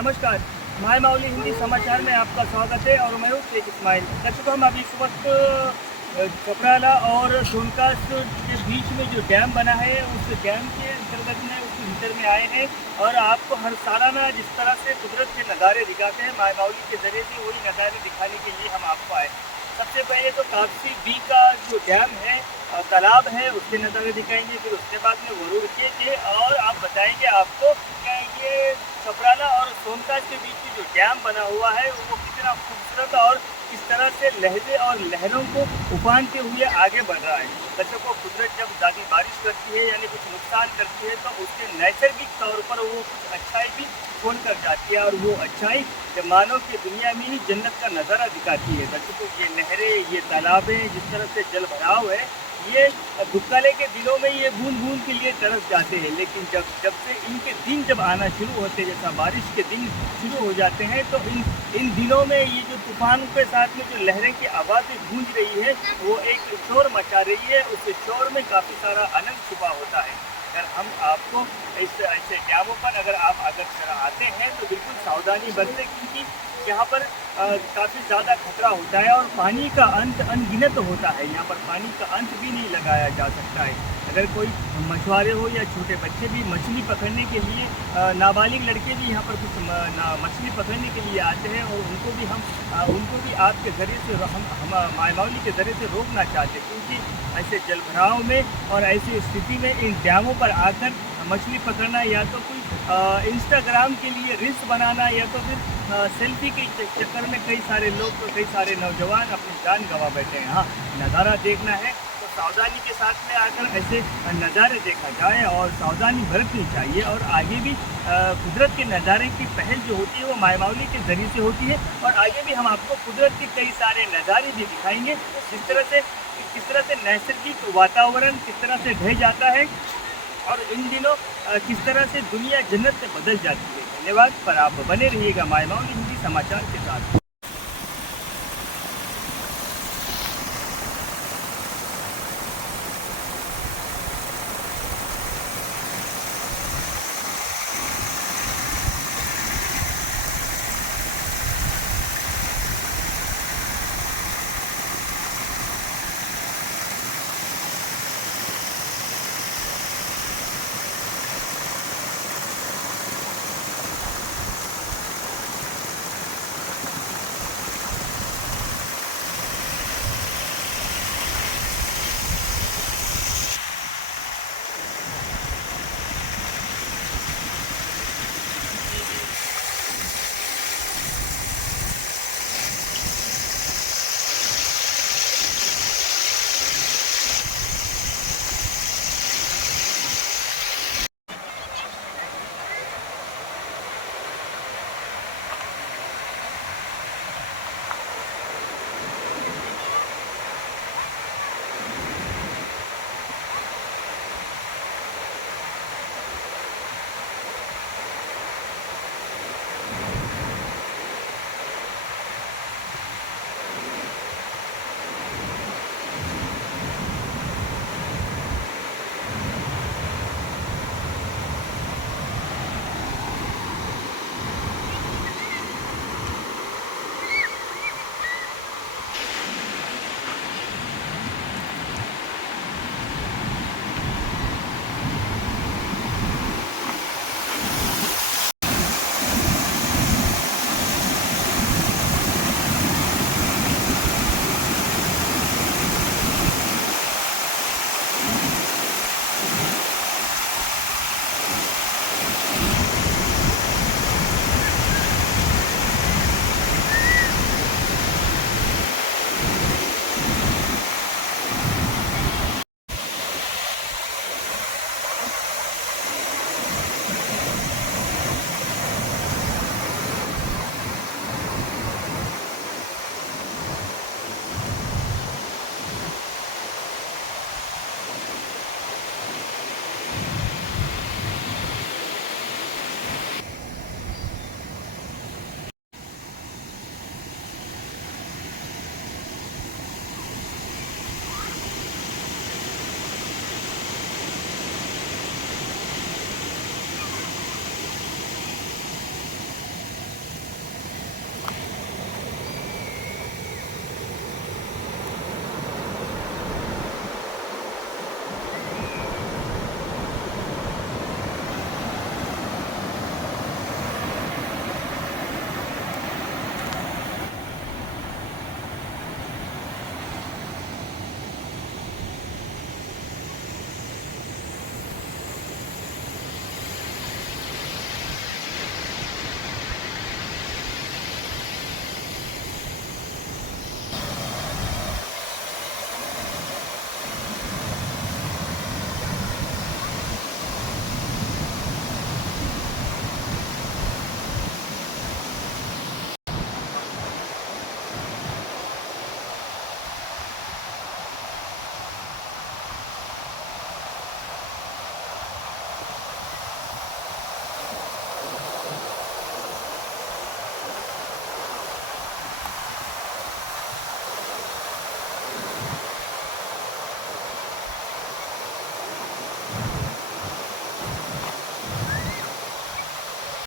नमस्कार, माय माउली हिंदी समाचार में आपका स्वागत है और मैं हूँ शेख इस्माइल। दर्शकों, हम अभी इस वक्त चपराला और सोनकास के बीच में जो डैम बना है उस डैम के अंतर्गत में उसके भीतर में आए हैं और आपको हर सालाना जिस तरह से कुदरत के नज़ारे दिखाते हैं माय माउली के ज़रिए से वही नज़ारे दिखाने के लिए हम आपको आए। सबसे पहले तो कापसी बी का जो डैम है तालाब है उसके नज़ारे दिखाएंगे, फिर उसके बाद में वरुड़ के और आप बताएंगे आपको क्या ये चपराला और सोनकास के बीच में जो डैम बना हुआ है वो कितना खूबसूरत और किस तरह से लहरें और लहरों को उफानते हुए आगे बढ़ रहा है। दर्शकों, कुदरत जब ज़्यादा बारिश करती है यानी कुछ नुकसान करती है तो उसके नैसर्गिक तौर पर वो कुछ अच्छाई भी छोड़ कर जाती है और वो अच्छाई जब मानव की दुनिया में ही जन्नत का नज़ारा दिखाती है। दर्शकों, ये नहरें, ये तालाबें, जिस तरह से जल भराव है, ये दुकाले के दिनों में ये बूंद बूंद के लिए तरस जाते हैं, लेकिन जब से इनके दिन जब आना शुरू होते हैं, जैसा बारिश के दिन शुरू हो जाते हैं, तो इन दिनों में ये जो तूफान के साथ में जो लहरें की आवाज़ें गूंज रही है वो एक शोर मचा रही है। उस शोर में काफ़ी सारा आनंद छुपा होता है। अगर हम आपको ऐसे डैमों पर अगर आते हैं तो बिल्कुल सावधानी बरतें, क्योंकि यहाँ पर काफ़ी ज़्यादा खतरा होता है और पानी का अंत अनगिनत होता है। यहाँ पर पानी का अंत भी नहीं लगाया जा सकता है। अगर कोई मछुआरे हो या छोटे बच्चे भी मछली पकड़ने के लिए, नाबालिग लड़के भी यहाँ पर कुछ मछली पकड़ने के लिए आते हैं और उनको भी आपके ज़रिए से हम माय माउली के ज़रिए से रोकना चाहते हैं, क्योंकि ऐसे जलभराव में और ऐसी स्थिति में इन डैमों पर आकर मछली पकड़ना या तो कोई इंस्टाग्राम के लिए रील्स बनाना या तो फिर सेल्फी के चक्कर में कई सारे लोग, कई सारे नौजवान अपनी जान गंवा बैठे हैं। हाँ, नज़ारा देखना है तो सावधानी के साथ में आकर ऐसे नज़ारे देखा जाए और सावधानी बरतनी चाहिए। और आगे भी कुदरत के नज़ारे की पहल जो होती है वो माय माउली के ज़रिए से होती है और आगे भी हम आपको कुदरत के कई सारे नज़ारे भी दिखाएंगे, किस तरह से नैसर्गिक वातावरण किस तरह से ढह जाता है और इन दिनों किस तरह से दुनिया जन्नत में बदल जाती है। धन्यवाद, पर आप बने रहिएगा माय माउली हिंदी समाचार के साथ।